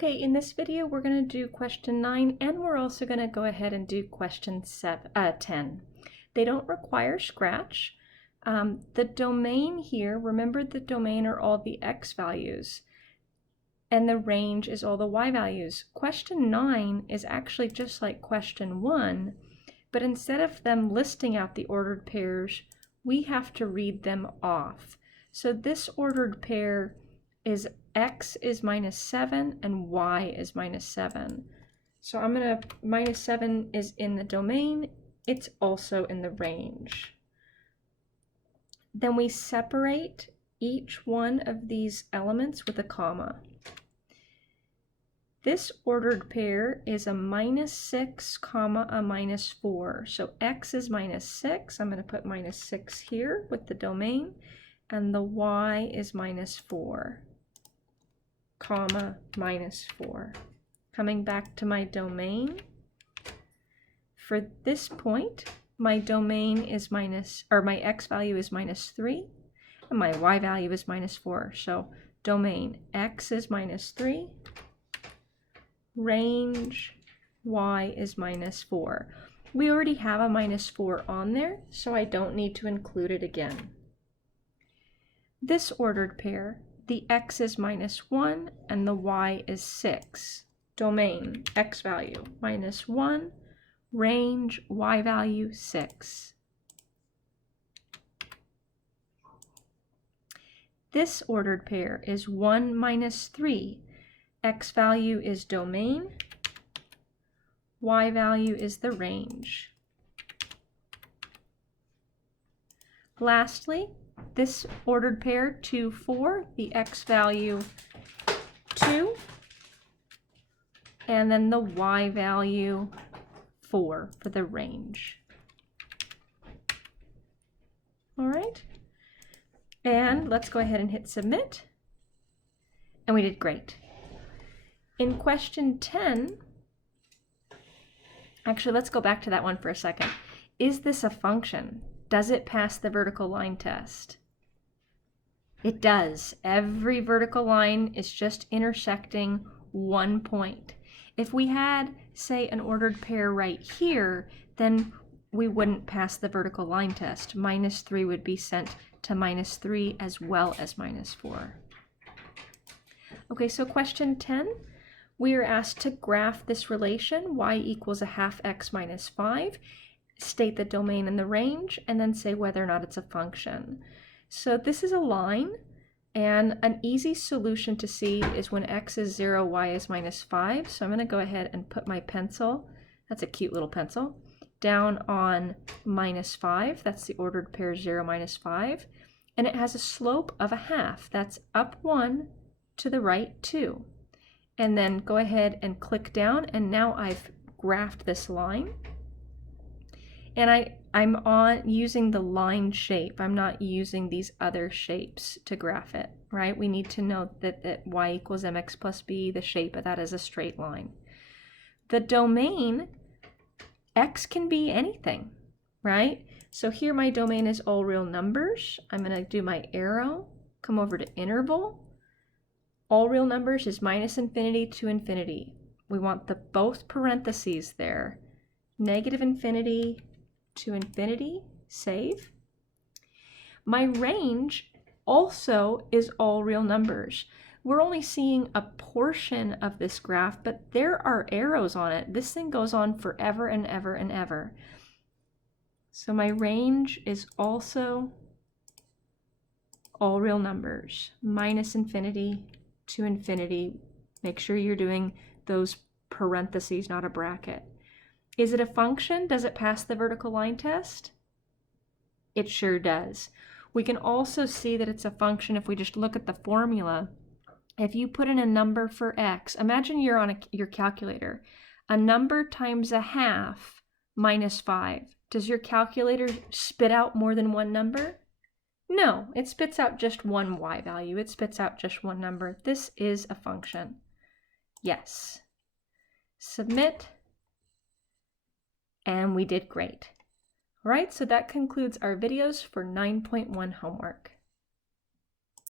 Okay, in this video we're going to do question 9 and we're also going to go ahead and do question 10. They don't require Scratch. The domain here, remember the domain are all the x values and the range is all the y values. Question 9 is actually just like question 1, but instead of them listing out the ordered pairs, we have to read them off. So this ordered pair is x is -7 and y is -7. So I'm going to, -7 is in the domain, it's also in the range. Then we separate each one of these elements with a comma. This ordered pair is a -6, comma, a -4. So x is -6, I'm going to put -6 here with the domain, and the y is -4. comma, -4. Coming back to my domain, for this point, my domain is my x value is -3, and my y value is -4. So domain, x is -3, range, y is -4. We already have a -4 on there, so I don't need to include it again. This ordered pair, the x is -1 and the y is 6. Domain, x value, -1, range, y value, 6. This ordered pair is 1 -3. X value is domain, y value is the range. Lastly, this ordered pair, 2, 4, the x value 2, and then the y value 4 for the range. All right, and let's go ahead and hit submit, and we did great. In question 10, actually let's go back to that one for a second. Is this a function? Does it pass the vertical line test? It does. Every vertical line is just intersecting one point. If we had, say, an ordered pair right here, then we wouldn't pass the vertical line test. -3 would be sent to -3 as well as -4. Okay, so question 10, we are asked to graph this relation, y equals 1/2 x minus 5, state the domain and the range, and then say whether or not it's a function. So this is a line, and an easy solution to see is when x is 0, y is -5. So I'm going to go ahead and put my pencil, that's a cute little pencil, down on -5. That's the ordered pair 0, -5. And it has a slope of 1/2. That's up 1 to the right 2. And then go ahead and click down, and now I've graphed this line. And I'm using the line shape. I'm not using these other shapes to graph it, right? We need to know that y equals mx plus b, the shape of that is a straight line. The domain, x can be anything, right? So here my domain is all real numbers. I'm going to do my arrow, come over to interval. All real numbers is -infinity to infinity. We want the both parentheses there. -infinity to infinity, save. My range also is all real numbers. We're only seeing a portion of this graph, but there are arrows on it. This thing goes on forever and ever and ever. So my range is also all real numbers, -infinity to infinity. Make sure you're doing those parentheses, not a bracket. Is it a function? Does it pass the vertical line test? It sure does. We can also see that it's a function if we just look at the formula. If you put in a number for x, imagine you're on your calculator. A number times 1/2 -5. Does your calculator spit out more than one number? No, it spits out just one y value. It spits out just one number. This is a function. Yes. Submit. And we did great. All right, so that concludes our videos for 9.1 homework.